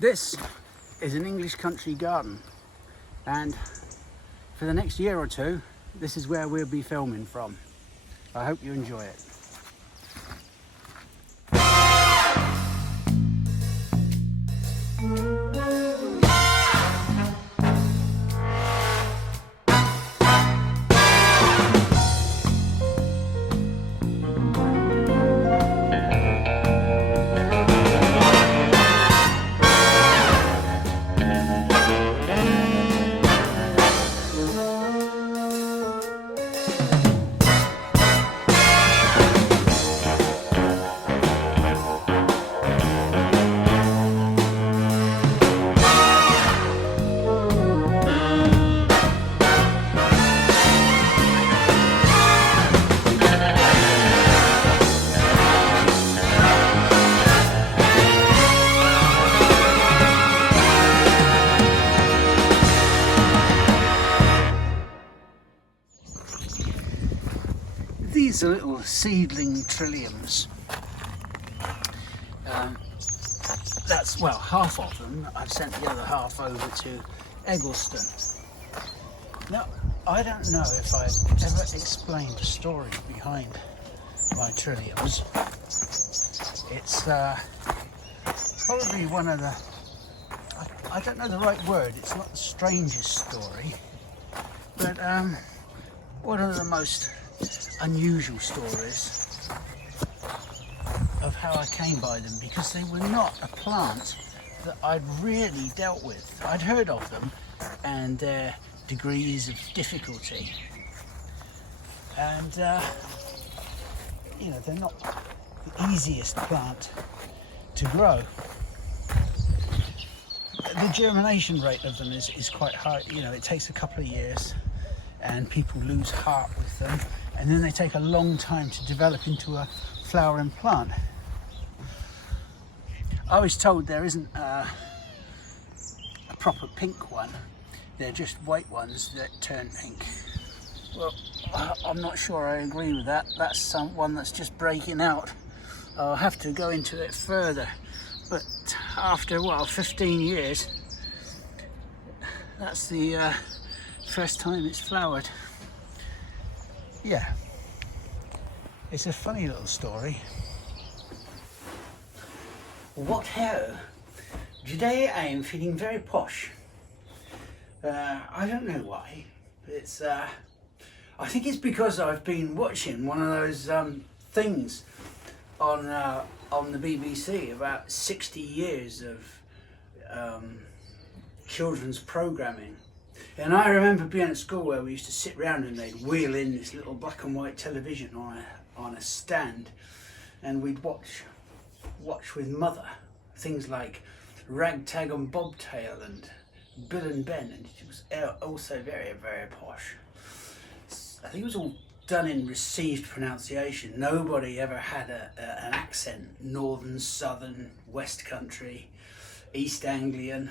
This is an English country garden, and for the next year or two, this is where we'll be filming from. I hope you enjoy it. These are little seedling trilliums. That's, well, half of them. I've sent the other half over to Eggleston. Now, I don't know if I've ever explained the story behind my trilliums. It's probably one of the, I don't know the right word, it's not the strangest story, but one of the most unusual stories of how I came by them, because they were not a plant that I'd really dealt with. I'd heard of them and their degrees of difficulty, and you know, they're not the easiest plant to grow. The germination rate of them is quite high. You know, it takes a couple of years and people lose heart with them, and then they take a long time to develop into a flowering plant. I was told there isn't a proper pink one, they're just white ones that turn pink. Well, I'm not sure I agree with that. That's one that's just breaking out. I'll have to go into it further, but after, well, 15 years, that's the first time it's flowered. Yeah, it's a funny little story. What ho! Today I am feeling very posh. I don't know why. It's I think it's because I've been watching one of those things on the BBC about 60 years of children's programming. And I remember being at school where we used to sit round and they'd wheel in this little black and white television on a stand, and we'd watch with Mother things like Ragtag and Bobtail and Bill and Ben, and it was also very, very posh. I think it was all done in received pronunciation. Nobody ever had an accent. Northern, Southern, West Country, East Anglian.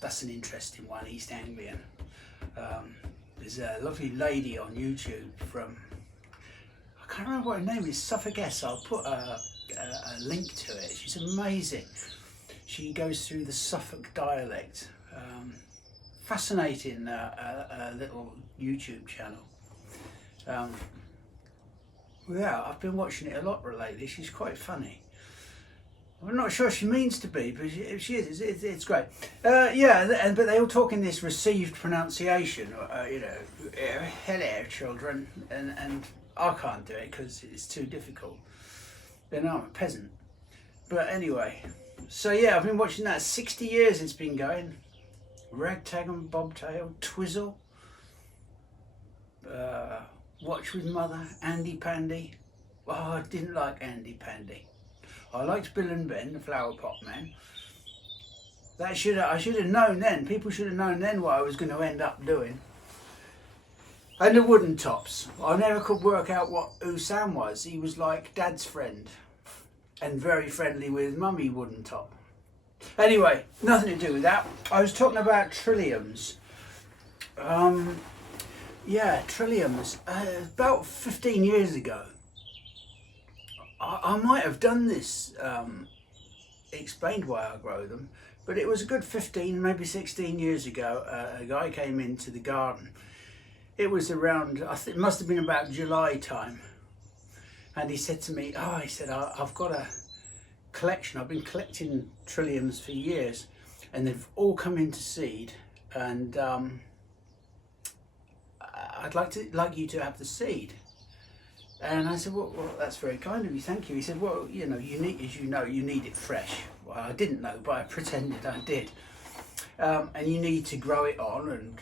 That's an interesting one, East Anglian. There's a lovely lady on YouTube from, I can't remember what her name is, Suffolk S. I'll put a link to it. She's amazing. She goes through the Suffolk dialect. Fascinating little YouTube channel. Yeah, I've been watching it a lot lately. She's quite funny. I'm not sure she means to be, but if she is, it's great. Yeah, but they all talk in this received pronunciation. You know, hello children, and I can't do it because it's too difficult. Then I'm a peasant. But anyway, so yeah, I've been watching that. 60 years it's been going. Ragtag and Bobtail, Twizzle, Watch with Mother, Andy Pandy. Oh, I didn't like Andy Pandy. I liked Bill and Ben, the flower pot man. I should have known then. People should have known then what I was going to end up doing. And the Wooden Tops. I never could work out who Sam was. He was like Dad's friend and very friendly with Mummy Wooden Top. Anyway, nothing to do with that. I was talking about trilliums. Yeah, trilliums. About 15 years ago, I might have done this, explained why I grow them, but it was a good 15, maybe 16 years ago. A guy came into the garden. It was around, I think it must have been about July time. And he said to me, oh, he said, I've got a collection. I've been collecting trilliums for years, and they've all come into seed. And I'd like you to have the seed. And I said, well, that's very kind of you, thank you. He said, well, you know, you need, as you know, you need it fresh. Well, I didn't know, but I pretended I did. And you need to grow it on and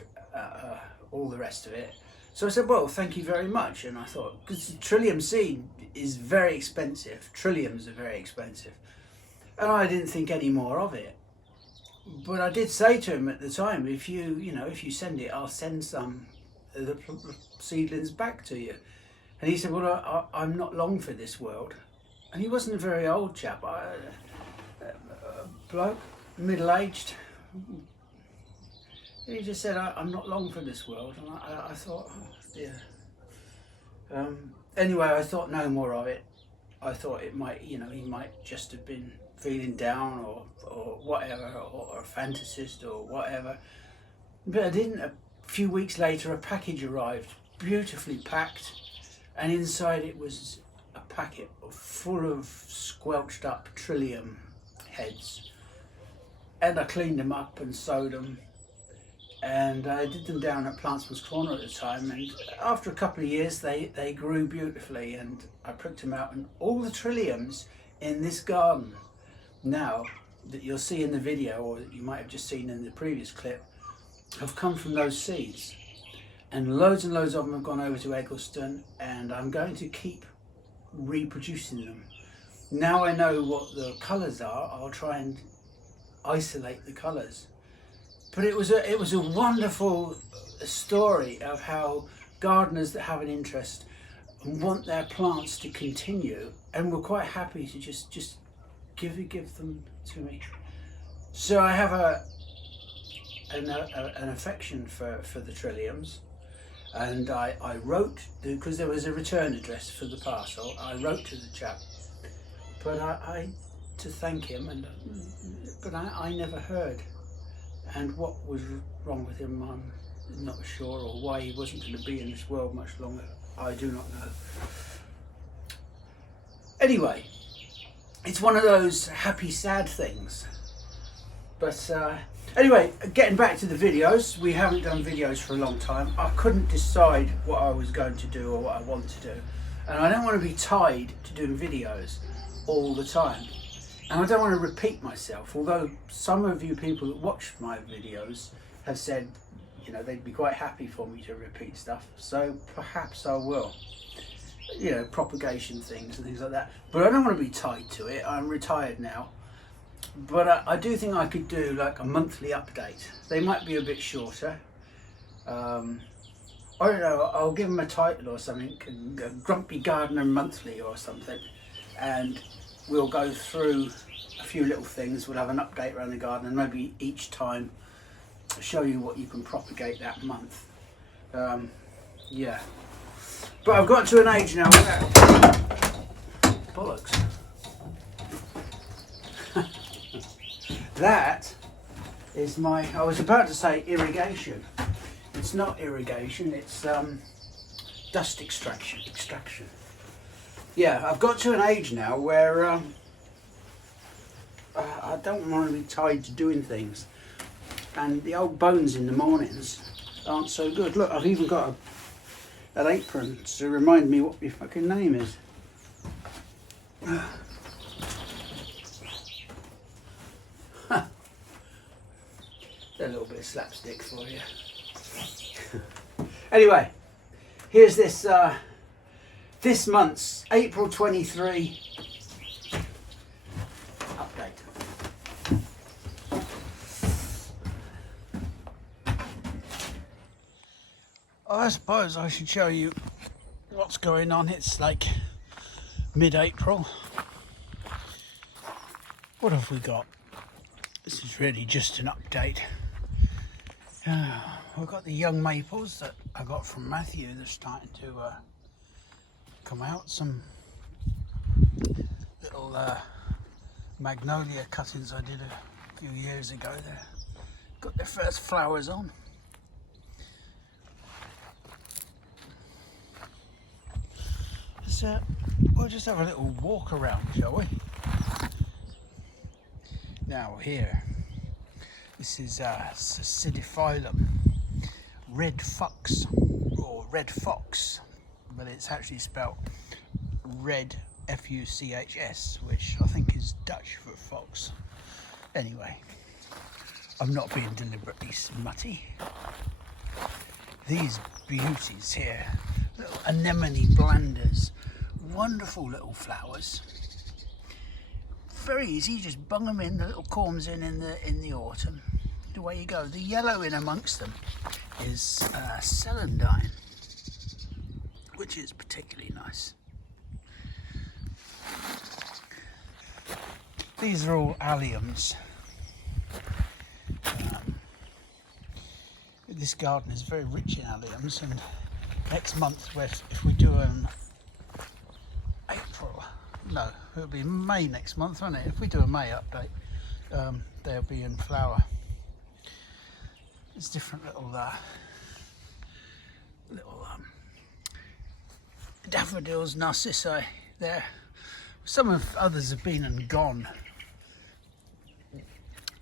all the rest of it. So I said, well, thank you very much. And I thought, because trillium seed is very expensive. Trilliums are very expensive. And I didn't think any more of it. But I did say to him at the time, if you send it, I'll send some of the seedlings back to you. And he said, well, I'm not long for this world. And he wasn't a very old chap, bloke, middle-aged. He just said, I'm not long for this world. And I thought, oh dear. Anyway, I thought no more of it. I thought it might, he might just have been feeling down or whatever, or a fantasist or whatever. But I didn't. A few weeks later, a package arrived, beautifully packed. And inside it was a packet full of squelched up trillium heads. And I cleaned them up and sewed them. And I did them down at Plantsmans corner at the time. And after a couple of years, they grew beautifully. And I pricked them out. And all the trilliums in this garden now that you'll see in the video, or that you might have just seen in the previous clip, have come from those seeds. And loads of them have gone over to Eggleston, and I'm going to keep reproducing them. Now I know what the colours are, I'll try and isolate the colours. But it was a wonderful story of how gardeners that have an interest and want their plants to continue, and were quite happy to just give them to me. So I have an affection for the trilliums. And I wrote, because there was a return address for the parcel, I wrote to the chap, but I to thank him, but I never heard. And what was wrong with him, I'm not sure, or why he wasn't going to be in this world much longer, I do not know. Anyway, it's one of those happy, sad things. But anyway, getting back to the videos, we haven't done videos for a long time. I couldn't decide what I was going to do or what I want to do. And I don't want to be tied to doing videos all the time. And I don't want to repeat myself, although some of you people that watch my videos have said, they'd be quite happy for me to repeat stuff. So perhaps I will. Propagation things and things like that. But I don't want to be tied to it. I'm retired now. But I do think I could do like a monthly update. They might be a bit shorter. I don't know, I'll give them a title or something, Grumpy Gardener Monthly or something. And we'll go through a few little things. We'll have an update around the garden, and maybe each time show you what you can propagate that month. Yeah. But I've got to an age now where... Bollocks. That is I was about to say irrigation. It's not irrigation, it's dust extraction. Yeah, I've got to an age now where I don't want to be tied to doing things. And the old bones in the mornings aren't so good. Look, I've even got an apron to remind me what my fucking name is. A little bit of slapstick for you. Anyway, here's this this month's April 23 update. I suppose I should show you what's going on. It's like mid-April. What have we got? This is really just an update. We've got the young maples that I got from Matthew. They're starting to come out. Some little magnolia cuttings I did a few years ago. They got their first flowers on. So we'll just have a little walk around, shall we? Now here, this is Cicidiphyllum, red fox, or red fox, but it's actually spelled red F-U-C-H-S, which I think is Dutch for fox. Anyway, I'm not being deliberately smutty. These beauties here, little anemone blanders, wonderful little flowers. Very easy, just bung them in, the little corms in the autumn. Away you go. The yellow in amongst them is celandine, which is particularly nice. These are all alliums. This garden is very rich in alliums, and next month, if we do an April, no, it'll be May next month, won't it? If we do a May update, they'll be in flower. There's different little daffodils, narcissi there. Some of others have been and gone.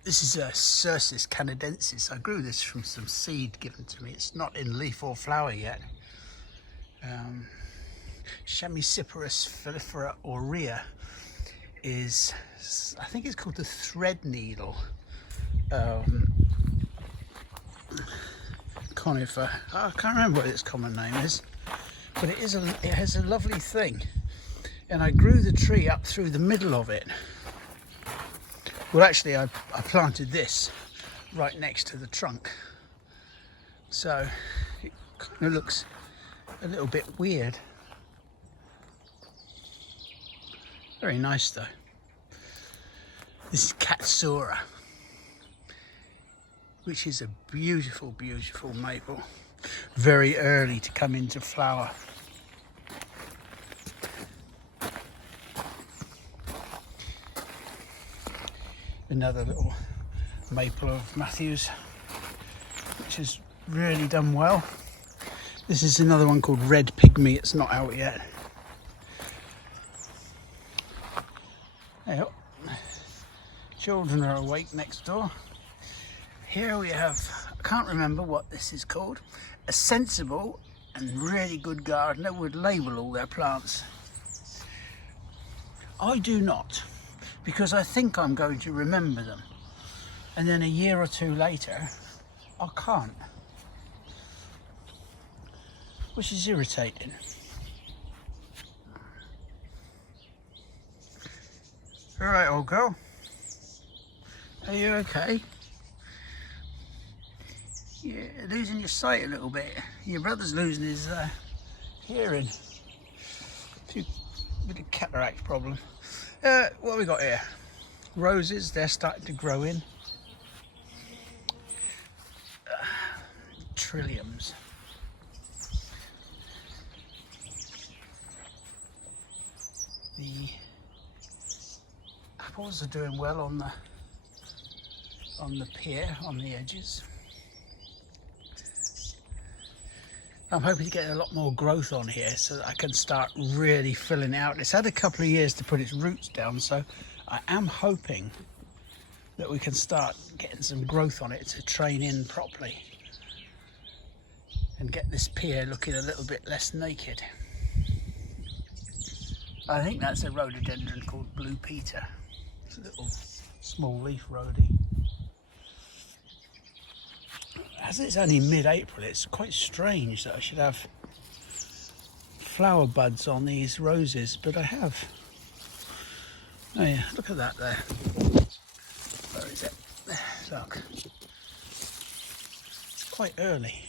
This is a Cercis canadensis. I grew this from some seed given to me. It's not in leaf or flower yet. Chamaecyparis filifera aurea is, I think it's called the thread needle conifer. I can't remember what its common name is, but it has a lovely thing. And I grew the tree up through the middle of it. Well, actually, I planted this right next to the trunk, so it kind of looks a little bit weird. Very nice though. This is Katsura, which is a beautiful, beautiful maple. Very early to come into flower. Another little maple of Matthew's, which has really done well. This is another one called Red Pygmy. It's not out yet. Hey, children are awake next door. Here we have, I can't remember what this is called. A sensible and really good gardener would label all their plants. I do not, because I think I'm going to remember them, and then a year or two later I can't, which is irritating. All right, old girl, are you okay? You're losing your sight a little bit. Your brother's losing his hearing. Bit of cataract problem. What have we got here? Roses, they're starting to grow in. Trilliums. The apples are doing well on the pier, on the edges. I'm hoping to get a lot more growth on here so that I can start really filling out. It's had a couple of years to put its roots down, so I am hoping that we can start getting some growth on it to train in properly and get this pier looking a little bit less naked. I think that's a rhododendron called Blue Peter. It's a little small leaf rhodie. As it's only mid-April, it's quite strange that I should have flower buds on these roses, but I have. Oh yeah, look at that there. Where is it? There, look. It's quite early.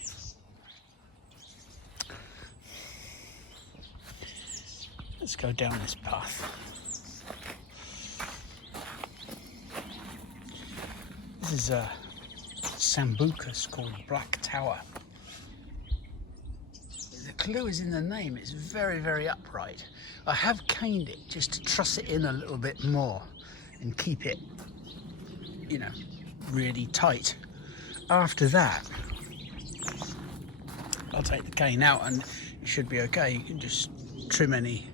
Let's go down this path. This is a Sambucus called Black Tower. The clue is in the name. It's very, very upright. I have caned it just to truss it in a little bit more and keep it you know, really tight. After that, I'll take the cane out and it should be okay. You can just trim any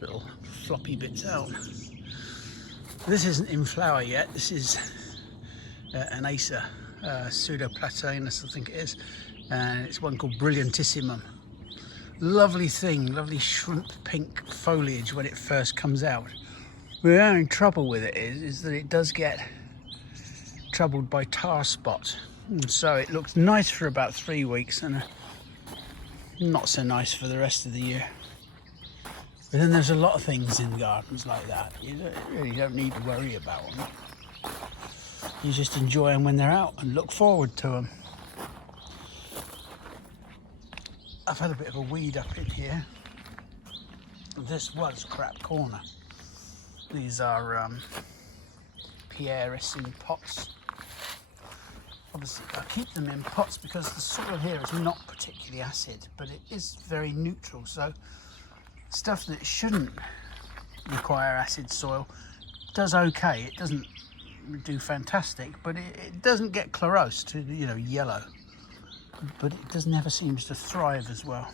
little floppy bits out. This isn't in flower yet. This is an Acer, pseudoplatanus, I think it is, and it's one called Brilliantissimum. Lovely thing, lovely shrimp pink foliage when it first comes out. The only trouble with it is that it does get troubled by tar spot, and so it looks nice for about 3 weeks and not so nice for the rest of the year. But then there's a lot of things in gardens like that. You really don't need to worry about them. You just enjoy them when they're out and look forward to them. I've had a bit of a weed up in here. This was crap corner. These are Pieris in pots. Obviously I keep them in pots because the soil here is not particularly acid, but it is very neutral, so stuff that shouldn't require acid soil does okay. It doesn't do fantastic, but it doesn't get chlorose to, you know, yellow, but it does never seems to thrive as well.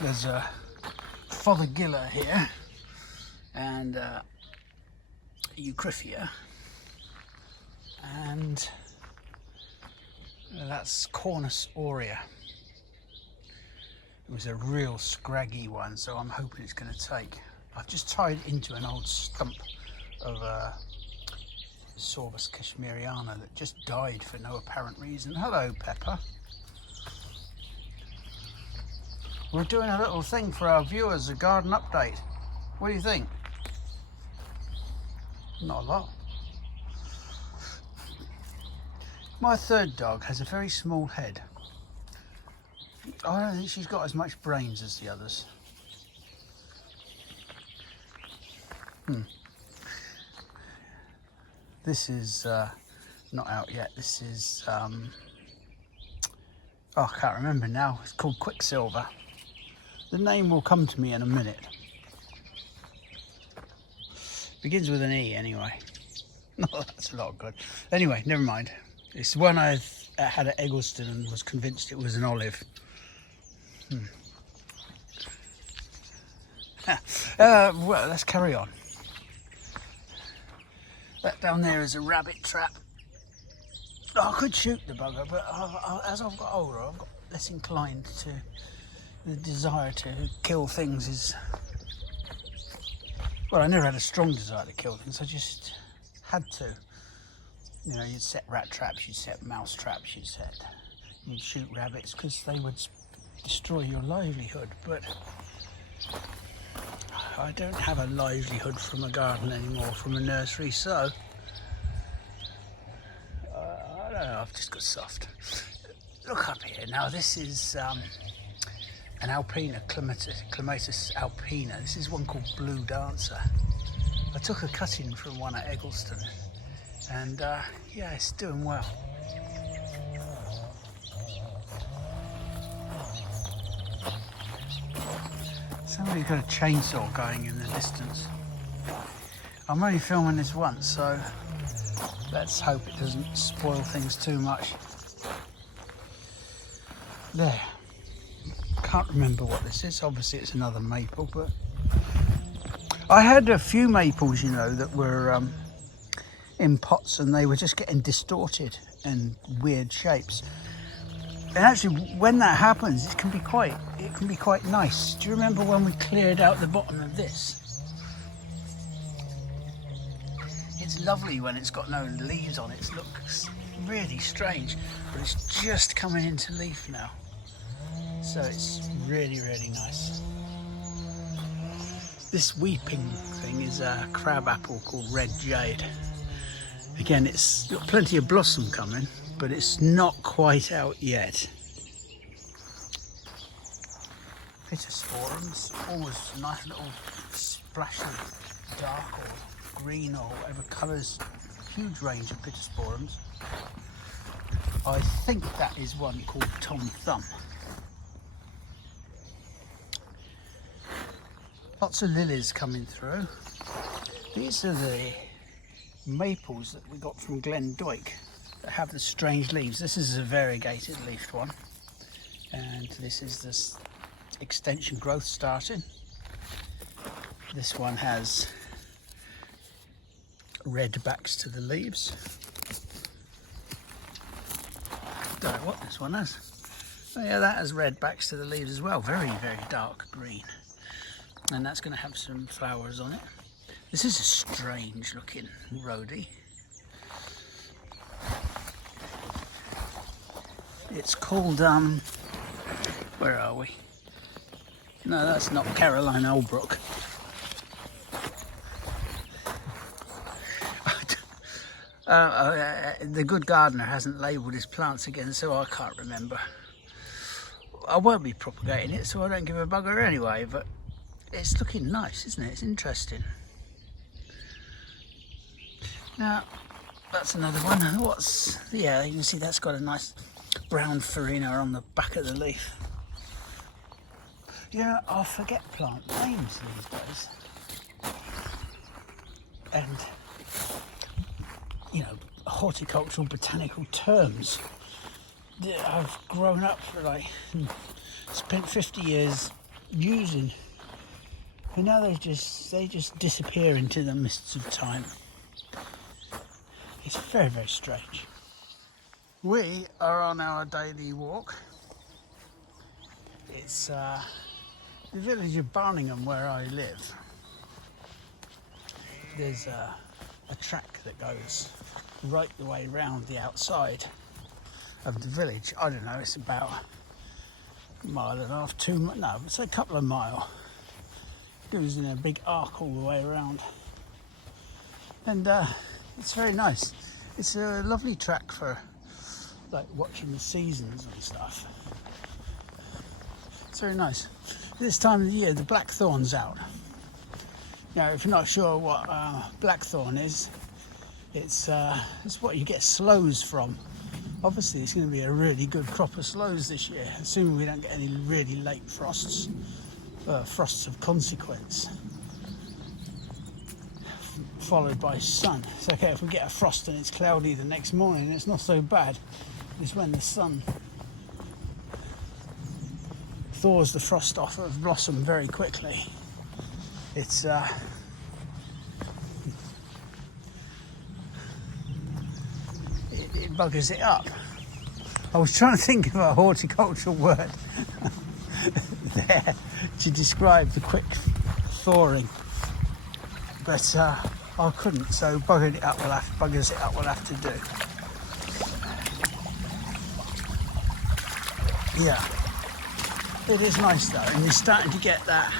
There's a Fothergilla here and Eucryphia, and that's Cornus aurea. It was a real scraggy one, so I'm hoping it's going to take. I've just tied it into an old stump of Sorbus kashmiriana that just died for no apparent reason. Hello, Pepper. We're doing a little thing for our viewers, a garden update. What do you think? Not a lot. My third dog has a very small head. I don't think she's got as much brains as the others. This is not out yet. This is, oh, I can't remember now. It's called Quicksilver. The name will come to me in a minute. Begins with an E anyway. No, that's a lot good. Anyway, never mind. It's one I had at Eggleston and was convinced it was an olive. Well, let's carry on. That down there is a rabbit trap. Oh, I could shoot the bugger, but as I've got older, I've got less inclined to. The desire to kill things is... Well, I never had a strong desire to kill things, I just had to. You know, you'd set rat traps, you'd set mouse traps, you'd shoot rabbits because they would destroy your livelihood, but I don't have a livelihood from a garden anymore, from a nursery, so I don't know, I've just got soft. Look up here, now this is an alpina, Clematis alpina. This is one called Blue Dancer. I took a cutting from one at Eggleston, and yeah, it's doing well. Somebody's got a chainsaw going in the distance. I'm only filming this once, so let's hope it doesn't spoil things too much. There. Can't remember what this is. Obviously it's another maple, but I had a few maples, you know, that were in pots and they were just getting distorted and weird shapes. And actually when that happens, it can be quite nice. Do you remember when we cleared out the bottom of this? It's lovely when it's got no leaves on it. It looks really strange, but it's just coming into leaf now. So it's really, really nice. This weeping thing is a crab apple called Red Jade. Again, it's got plenty of blossom coming, but it's not quite out yet. Pittosporums, always a nice little splash of dark or green or whatever colours. Huge range of Pittosporums. I think that is one called Tom Thumb. Lots of lilies coming through. These are the maples that we got from Glen Doig that have the strange leaves. This is a variegated leafed one, and this is this extension growth starting. This one has red backs to the leaves. Don't know what this one has. Oh yeah, that has red backs to the leaves as well. Very, very dark green. And that's going to have some flowers on it. This is a strange looking rhodie. It's called, where are we? No, that's not Caroline Olbrook. The good gardener hasn't labelled his plants again, so I can't remember. I won't be propagating it, so I don't give a bugger anyway, but it's looking nice, isn't it? It's interesting. Now, that's another one. Yeah, you can see that's got a nice brown farina on the back of the leaf. You know, I forget plant names these days. And, you know, horticultural botanical terms that I've grown up for, like, spent 50 years using. And now they just disappear into the mists of time. It's very, very strange. We are on our daily walk. It's the village of Barningham where I live. There's a track that goes right the way round the outside of the village. I don't know, it's about a mile and a half, it's a couple of miles. It goes in a big arc all the way around. And it's very nice. It's a lovely track for like watching the seasons and stuff. It's very nice. This time of the year, the blackthorn's out. Now, if you're not sure what blackthorn is, it's what you get sloes from. Obviously, it's going to be a really good crop of sloes this year, assuming we don't get any really late frosts, frosts of consequence, followed by sun. It's okay if we get a frost and it's cloudy the next morning, it's not so bad. It's when the sun thaws the frost off of blossom very quickly. It buggers it up. I was trying to think of a horticultural word there to describe the quick thawing, but I couldn't, so buggers it up we'll have to do. Yeah, it is nice though, and you're starting to get that.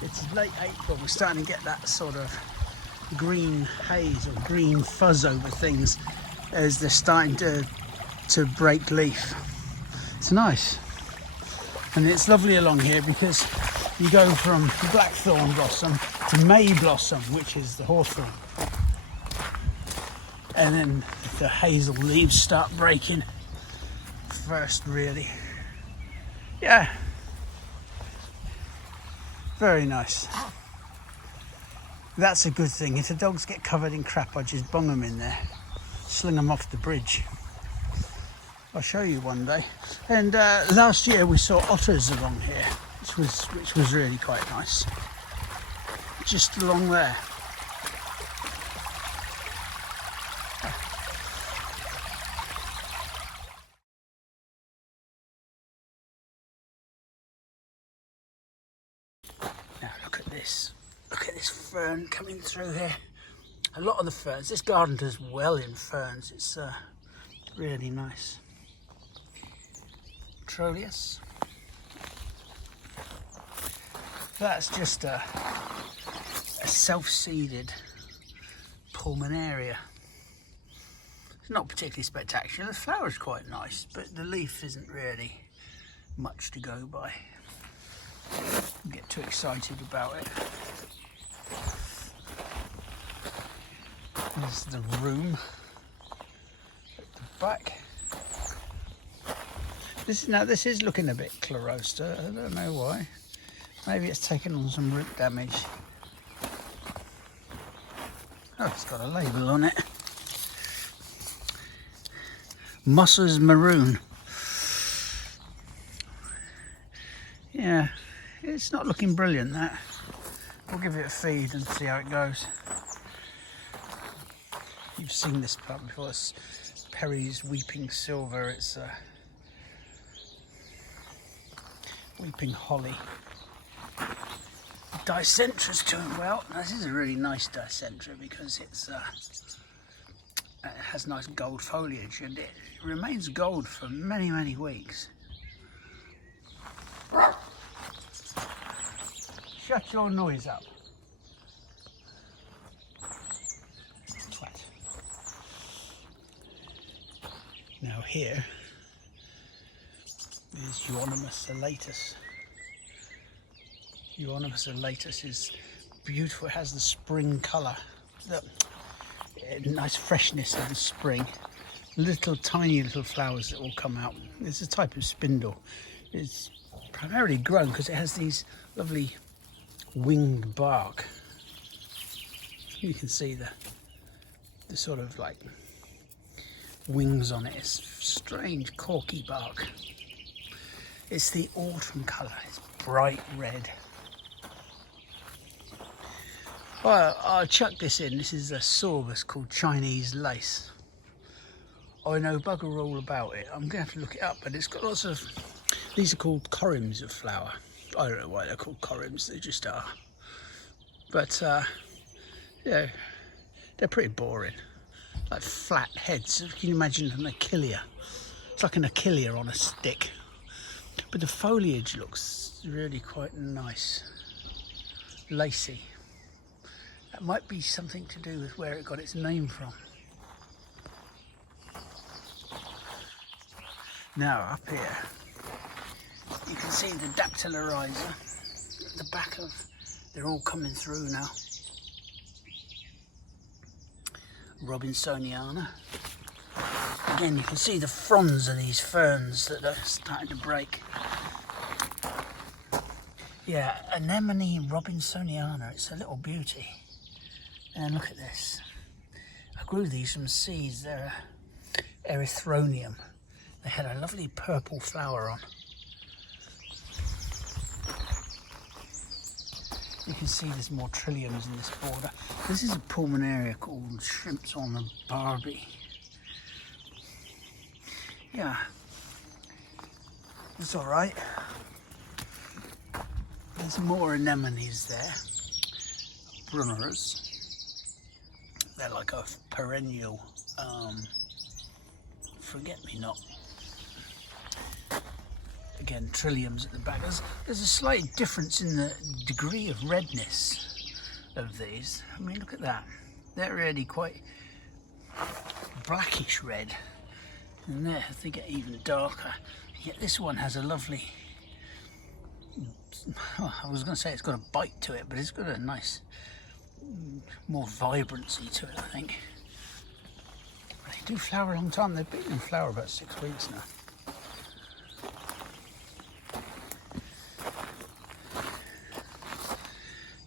It's late April, we're starting to get that sort of green haze or green fuzz over things as they're starting to break leaf. It's nice, and it's lovely along here because you go from blackthorn blossom to May blossom, which is the hawthorn, and then the hazel leaves start breaking first, really. Yeah, very nice. That's a good thing. If the dogs get covered in crap, I just bung them in there, sling them off the bridge. I'll show you one day. And last year we saw otters along here, which was really quite nice. Just along there. Now look at this. Look at this fern coming through here. A lot of the ferns. This garden does well in ferns. It's really nice. Trilliums. That's just a self-seeded pulmonaria. It's not particularly spectacular. The flower's quite nice, but the leaf isn't really much to go by. Don't get too excited about it. There's the room at the back. This is looking a bit chlorosta. I don't know why. Maybe it's taken on some root damage. Oh, it's got a label on it. Mussa's Maroon. Yeah, it's not looking brilliant, that. We'll give it a feed and see how it goes. You've seen this plant before. It's Perry's Weeping Silver. It's Weeping Holly. Dicentra's doing well. This is a really nice dicentra because it has nice gold foliage, and it remains gold for many, many weeks. Shut your noise up. Twat. Now here is Euonymus elatus. Euonymus elatus is beautiful. It has the spring colour, the nice freshness of the spring. Tiny little flowers that will come out. It's a type of spindle. It's primarily grown because it has these lovely winged bark. You can see the sort of like wings on it. It's strange corky bark. It's the autumn colour. It's bright red. Well, I'll chuck this in. This is a sorbus called Chinese lace. I know bugger all about it. I'm going to have to look it up, but it's got lots of... These are called corymbs of flower. I don't know why they're called corymbs, they just are. But, yeah, they're pretty boring. Like flat heads. Can you imagine an achillea? It's like an achillea on a stick. But the foliage looks really quite nice. Lacy. That might be something to do with where it got its name from. Now up here, you can see the dactyloriza at the back of, they're all coming through now. Robinsoniana. Again, you can see the fronds of these ferns that are starting to break. Yeah, anemone Robinsoniana, it's a little beauty. And look at this. I grew these from seeds. They're erythronium. They had a lovely purple flower on. You can see there's more trilliums in this border. This is a pulmonaria called shrimps on the Barbie. Yeah, it's all right. There's more anemones there. Brunneras. They're like a perennial forget-me-not. Again, trilliums at the back. There's a slight difference in the degree of redness of these. I mean, look at that. They're really quite blackish red. And there, they get even darker. Yet this one has a lovely... I was going to say it's got a bite to it, but it's got a nice... more vibrancy to it, I think. They do flower a long time. They've been in flower about 6 weeks now.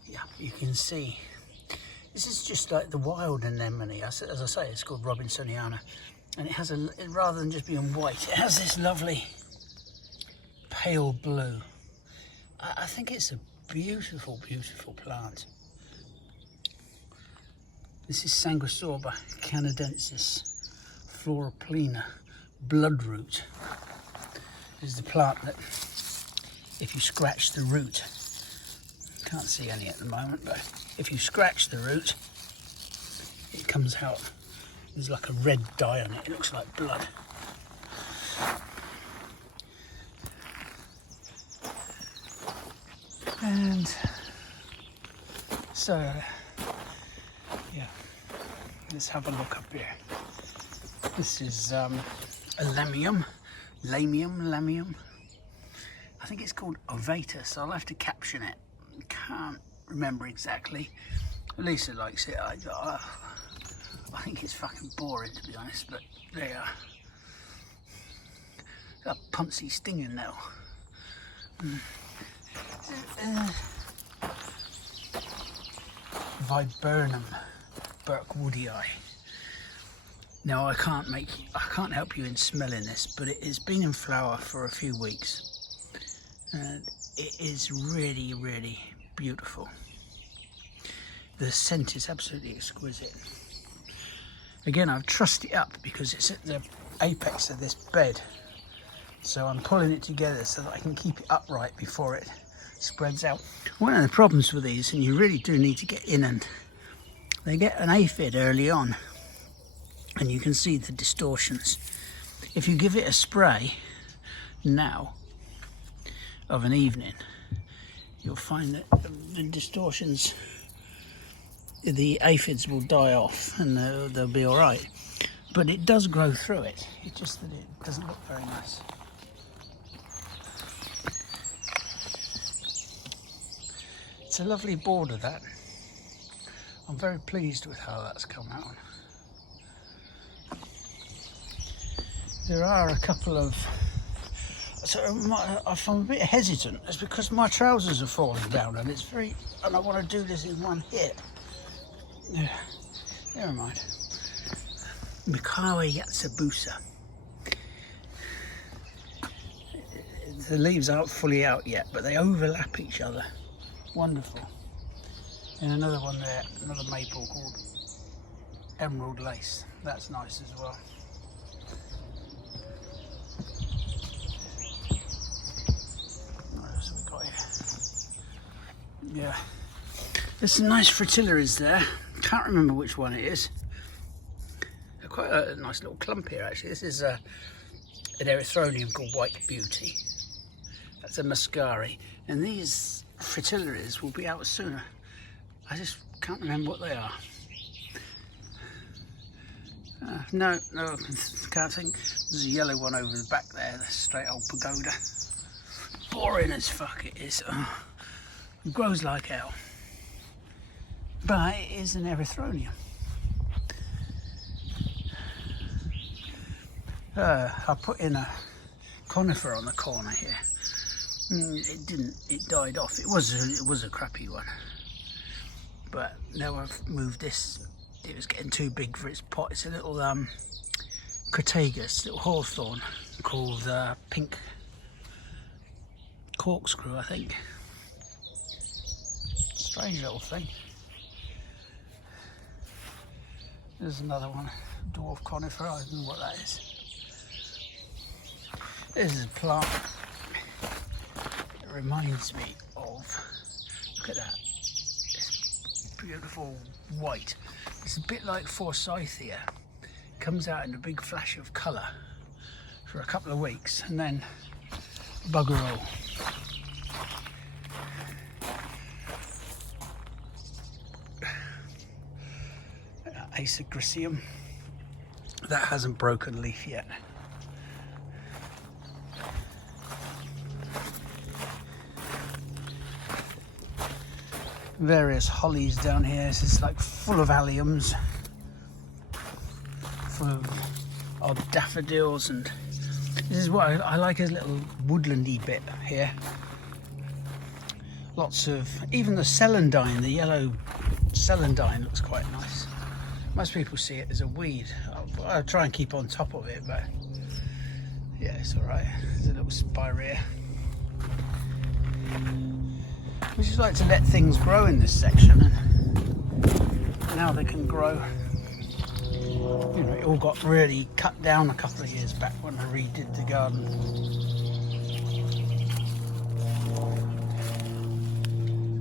Yeah, you can see. This is just like the wild anemone. As I say, it's called Robinsoniana. And it has rather than just being white, it has this lovely pale blue. I think it's a beautiful, beautiful plant. This is Sanguisorba canadensis, Floroplena, bloodroot. This is the plant that, if you scratch the root, can't see any at the moment, but if you scratch the root, it comes out. There's like a red dye on it. It looks like blood. And so, yeah, let's have a look up here. This is a lamium. I think it's called ovatus. I'll have to caption it. Can't remember exactly. Lisa likes it. I think it's fucking boring, to be honest, but they are. Got a punsy stinging now. Viburnum Burkewoodii. Now I can't help you in smelling this, but it has been in flower for a few weeks, and it is really, really beautiful. The scent is absolutely exquisite. Again, I've trussed it up because it's at the apex of this bed, so I'm pulling it together so that I can keep it upright before it spreads out. One of the problems with these, and you really do need to get in, and they get an aphid early on, and you can see the distortions. If you give it a spray now of an evening, you'll find that the distortions, the aphids will die off and they'll be all right. But it does grow through it. It's just that it doesn't look very nice. It's a lovely border, that. I'm very pleased with how that's come out. There are a couple of... So I'm a bit hesitant. It's because my trousers are falling down and it's very... And I want to do this in one hit. Yeah, never mind. Mikawa Yatsubusa. The leaves aren't fully out yet, but they overlap each other. Wonderful. And another one there, another maple called Emerald Lace. That's nice as well. What else have we got here? Yeah. There's some nice fritillaries there. Can't remember which one it is. They're quite a nice little clump here, actually. This is an erythronium called White Beauty. That's a muscari. And these fritillaries will be out sooner. I just can't remember what they are. No, can't think. There's a yellow one over the back there, the straight old pagoda. Boring as fuck it is. Oh, it grows like hell. But it is an erythronium. I put in a conifer on the corner here. It didn't. It died off. It was a crappy one. But now I've moved this. It was getting too big for its pot. It's a little Crataegus, little hawthorn called Pink Corkscrew, I think. Strange little thing. There's another one, dwarf conifer. I don't know what that is. This is a plant. It reminds me of, look at that, it's beautiful white. It's a bit like Forsythia. It comes out in a big flash of colour for a couple of weeks and then bugger all. Asagricium. That hasn't broken leaf yet. Various hollies down here. This is like full of alliums, full of odd daffodils, and this is what I like, a little woodlandy bit here. Lots of, even the celandine, the yellow celandine looks quite nice. Most people see it as a weed. I'll try and keep on top of it, but yeah, it's alright. There's a little spirea. We just like to let things grow in this section, and now they can grow. You know, it all got really cut down a couple of years back when I redid the garden.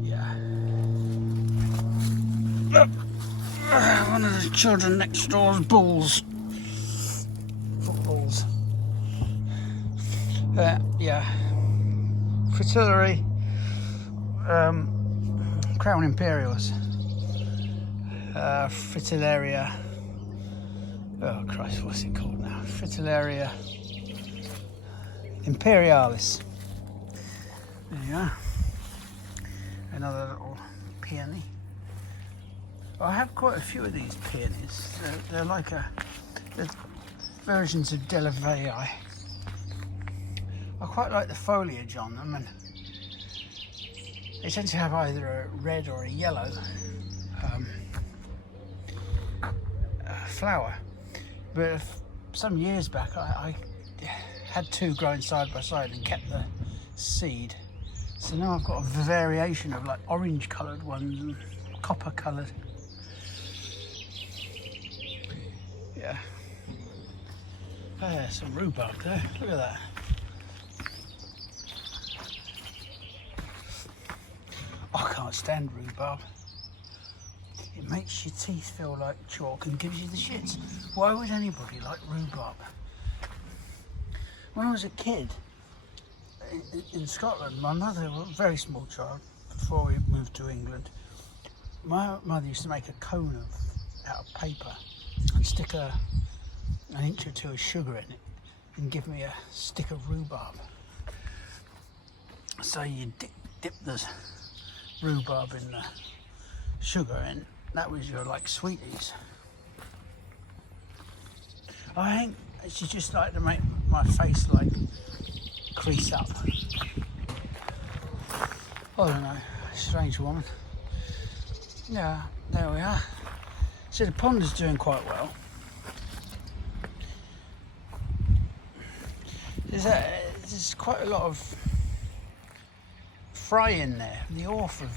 Yeah. Look, one of the children next door's balls. Footballs. Yeah. Fritillary. Crown Imperials, Fritillaria, oh Christ, what's it called now? Fritillaria Imperialis. There you are. Another little peony. I have quite a few of these peonies. They're like they're versions of Delavei. I quite like the foliage on them, and They tend to have either a red or a yellow flower. But some years back I had two growing side by side and kept the seed. So now I've got a variation of like orange coloured ones and copper coloured. Yeah. Oh, there's some rhubarb there. Look at that. I can't stand rhubarb. It makes your teeth feel like chalk and gives you the shits. Why would anybody like rhubarb? When I was a kid in Scotland, my mother was a very small child before we moved to England. My mother used to make a cone out of paper and stick an inch or two of sugar in it and give me a stick of rhubarb. So you dip the rhubarb in the sugar and that was your like sweeties. I think she just like to make my face like crease up. I don't know, strange woman. Yeah, there we are. So the pond is doing quite well. There's quite a lot of fry in there. The orphan,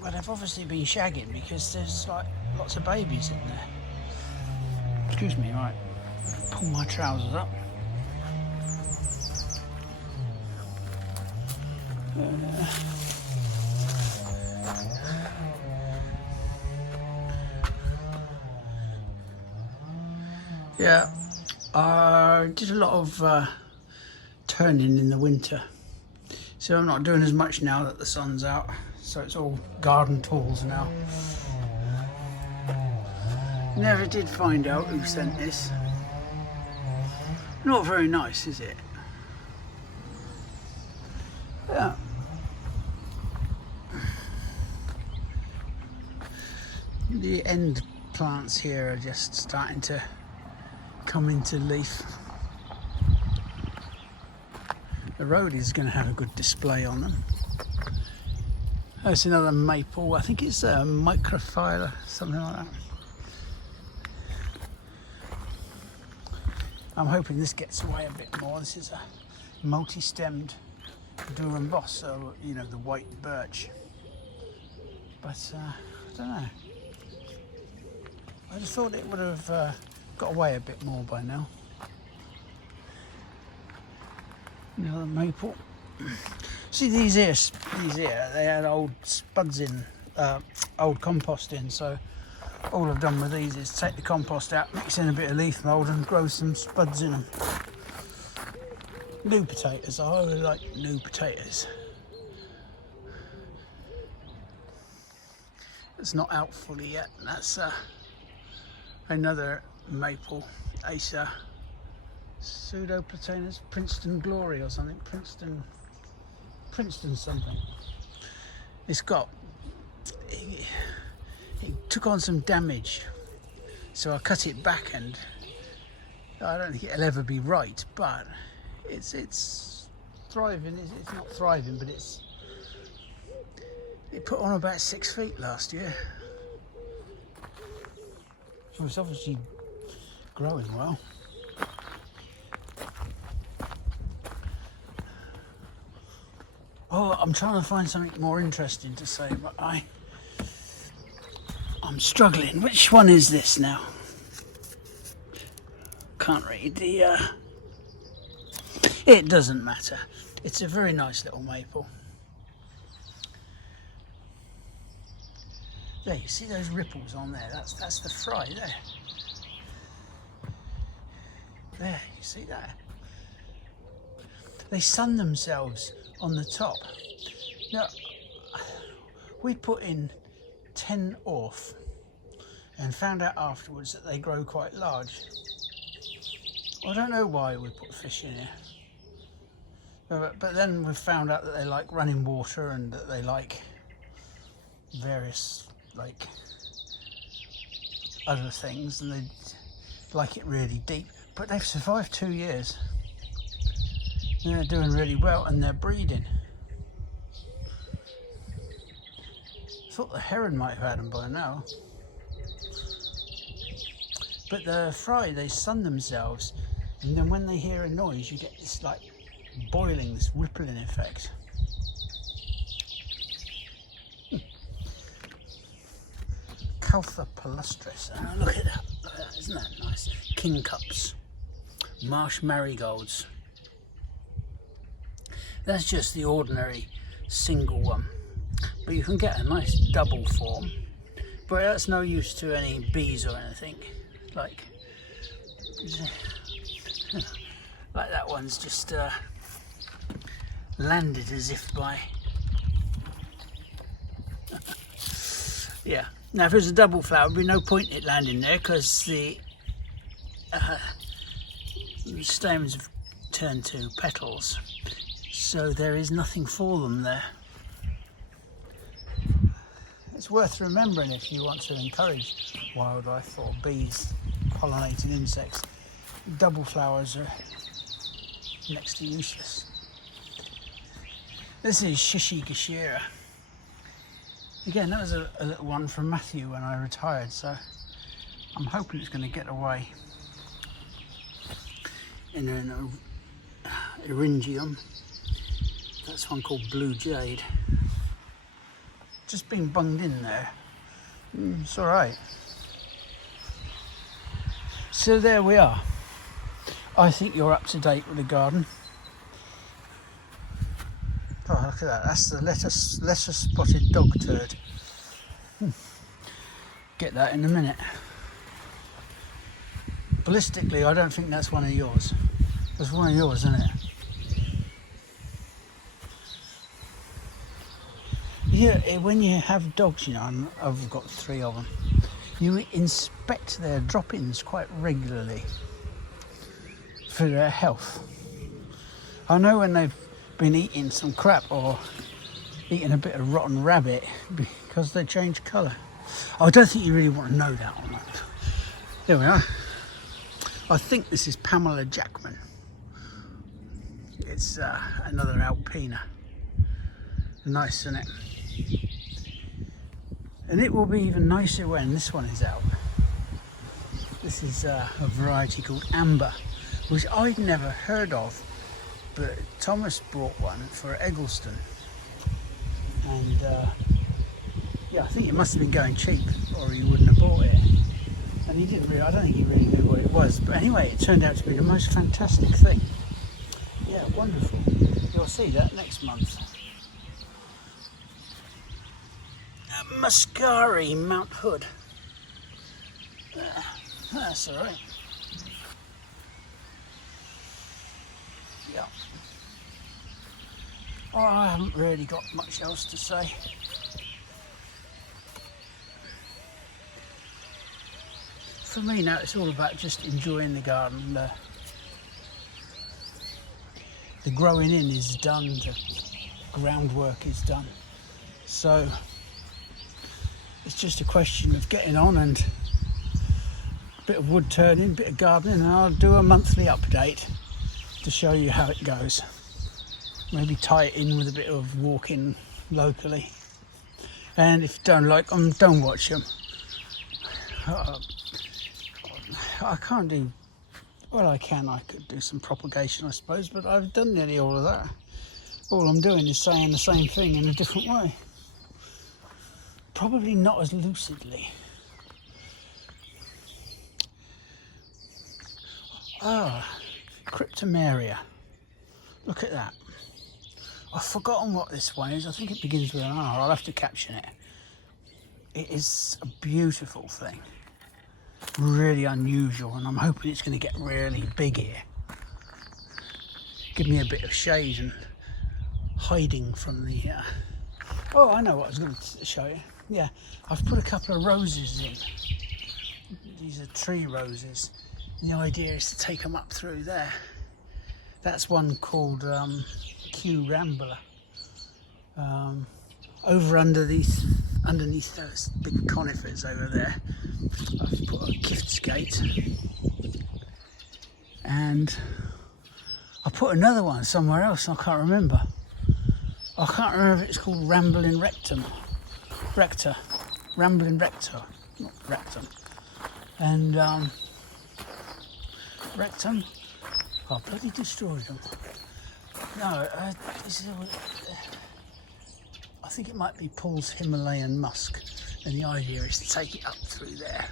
well, they've obviously been shagging because there's like lots of babies in there. Excuse me, right. Pull my trousers up. Yeah, I did a lot of turning in the winter, so I'm not doing as much now that the sun's out, so it's all garden tools now. Never did find out who sent this. Not very nice, is it? Yeah. The end plants here are just starting to come into leaf. The road is going to have a good display on them. There's another maple. I think it's a microphylla, something like that. I'm hoping this gets away a bit more. This is a multi-stemmed Durham boss, so you know, the white birch. But I don't know. I just thought it would have got away a bit more by now. Another maple. See these here, they had old spuds in, old compost in, so all I've done with these is take the compost out, mix in a bit of leaf mould and grow some spuds in them. New potatoes, I really like new potatoes. It's not out fully yet, that's another maple, Acer Pseudoplatanus Princeton Glory or something, Princeton something. It's got, it took on some damage, so I cut it back, and I don't think it'll ever be right, but it's thriving. It's not thriving, but it put on about 6 feet last year, so it's obviously growing well. Oh, I'm trying to find something more interesting to say, but I'm struggling. Which one is this now? Can't read the... It doesn't matter. It's a very nice little maple. There, you see those ripples on there? That's the fry there. There, you see that? They sun themselves on the top. Now, we put in 10 orf and found out afterwards that they grow quite large. I don't know why we put fish in here, but then we found out that they like running water and that they like various like other things, and they like it really deep. But they've survived 2 years. They're doing really well and they're breeding. thought the heron might have had them by now. But the fry, they sun themselves, and then when they hear a noise, you get this like boiling, this rippling effect. Caltha palustris. Oh, look at that. Look at that. Isn't that nice? King cups. Marsh marigolds. That's just the ordinary single one. But you can get a nice double form. But that's no use to any bees or anything. Like that one's just landed as if by... Yeah. Now if it was a double flower, there'd be no point in it landing there because the stamens have turned to petals, so there is nothing for them there. It's worth remembering if you want to encourage wildlife or bees pollinating insects. Double flowers are next to useless. This is Shishigashira. Again, that was a little one from Matthew when I retired, so I'm hoping it's going to get away in an eryngium. That's one called Blue Jade. Just been bunged in there. It's alright. So there we are. I think you're up to date with the garden. Oh, look at that. That's the lesser spotted dog turd. Get that in a minute. Ballistically, I don't think that's one of yours. That's one of yours, isn't it? Yeah, when you have dogs, you know, I've got 3 of them, you inspect their drop-ins quite regularly for their health. I know when they've been eating some crap or eating a bit of rotten rabbit because they change colour. I don't think you really want to know that or not. There we are. I think this is Pamela Jackman. It's another Alpina. Nice, isn't it? And it will be even nicer when this one is out. This is a variety called Amber, which I'd never heard of, but Thomas brought one for Eggleston, and yeah, I think it must have been going cheap or he wouldn't have bought it, and he didn't really, I don't think he really knew what it was, but anyway, it turned out to be the most fantastic thing. Yeah, wonderful. You'll see that next month. Muscari Mount Hood. That's alright. Yeah. Oh, I haven't really got much else to say. For me now, it's all about just enjoying the garden. The growing in is done, the groundwork is done. So it's just a question of getting on and a bit of wood turning, a bit of gardening, and I'll do a monthly update to show you how it goes. Maybe tie it in with a bit of walking locally. And if you don't like them, don't watch them. I can't do, well I can, I could do some propagation I suppose, but I've done nearly all of that. All I'm doing is saying the same thing in a different way. Probably not as lucidly. Ah, Cryptomeria. Look at that. I've forgotten what this one is. I think it begins with an R. I'll have to caption it. It is a beautiful thing. Really unusual, and I'm hoping it's going to get really big here. Give me a bit of shade and hiding from the... Oh, I know what I was going to show you. Yeah, I've put a couple of roses in. These are tree roses. And the idea is to take them up through there. That's one called Q Rambler. Over underneath those big conifers over there, I've put a Giftsgate, and I put another one somewhere else. I can't remember. I can't remember if it's called Rambling Rectum rector, rambling rector, not rectum, and rectum. I bloody destroyed them. No, I think it might be Paul's Himalayan musk, and the idea is to take it up through there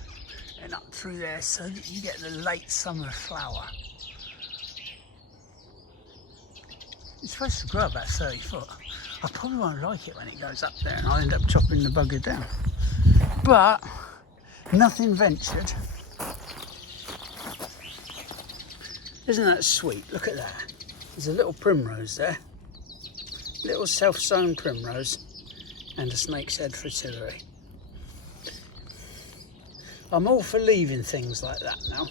and up through there so that you get the late summer flower. It's supposed to grow about 30 foot. I probably won't like it when it goes up there and I'll end up chopping the bugger down. But nothing ventured. Isn't that sweet? Look at that. There's a little primrose there. Little self-sown primrose and a snake's head fritillary. I'm all for leaving things like that now.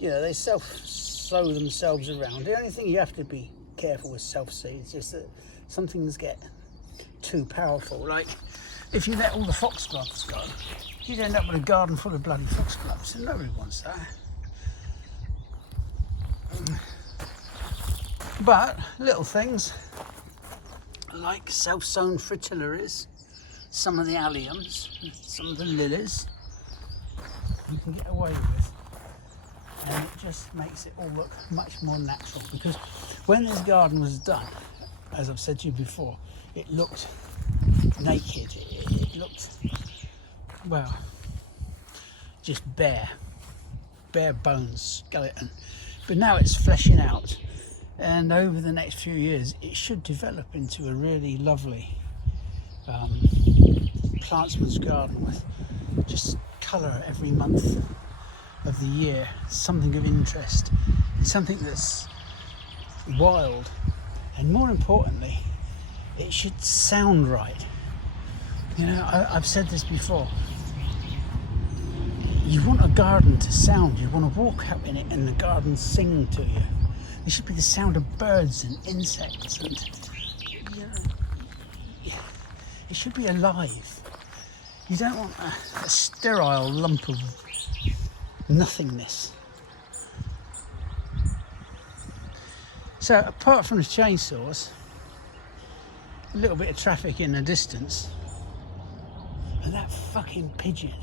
You know, they self-sow themselves around. The only thing you have to be careful with self-seeds is that some things get too powerful. Like, if you let all the foxgloves go, you'd end up with a garden full of bloody foxgloves, and nobody wants that. But little things like self-sown fritillaries, some of the alliums, some of the lilies, you can get away with, and it just makes it all look much more natural. Because when this garden was done, as I've said to you before, it looked naked. It looked, well, just bare bones, skeleton. But now it's fleshing out, and over the next few years it should develop into a really lovely Plantsman's garden with just colour every month of the year, something of interest, something that's wild, and more importantly, it should sound right. You know, I've said this before. You want a garden to sound, you want to walk out in it and the garden sing to you. There should be the sound of birds and insects, and you know, it should be alive. You don't want a sterile lump of nothingness. So apart from the chainsaws, a little bit of traffic in the distance, and that fucking pigeon.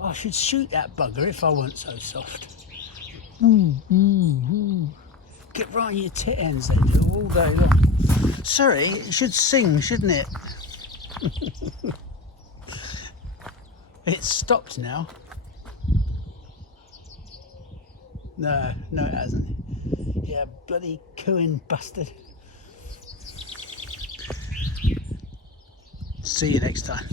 I should shoot that bugger if I weren't so soft. Get right on your tit ends, they do, all day long. Sorry, it should sing, shouldn't it? It's stopped now. No, it hasn't. Yeah, bloody cooing bastard. See you next time.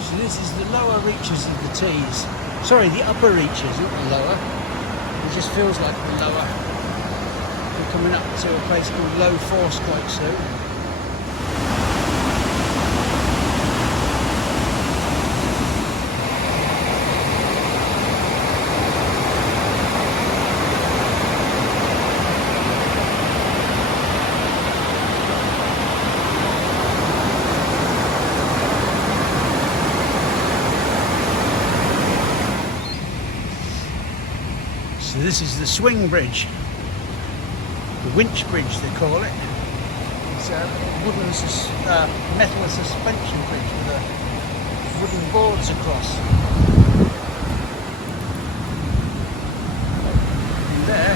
So this is the lower reaches of the Tees. Sorry, the upper reaches, not the lower. It just feels like the lower. We're coming up to a place called Low Force quite soon. So this is the swing bridge, the winch bridge they call it. It's a wooden, metal suspension bridge with wooden boards across. And there,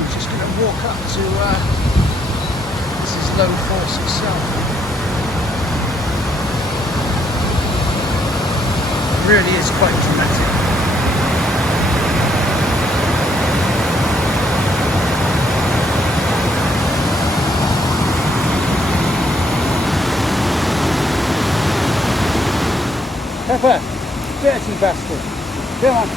we're just going to walk up to, this is Low Force itself. It really is quite dramatic. Pepper, dirty bastard. Come on.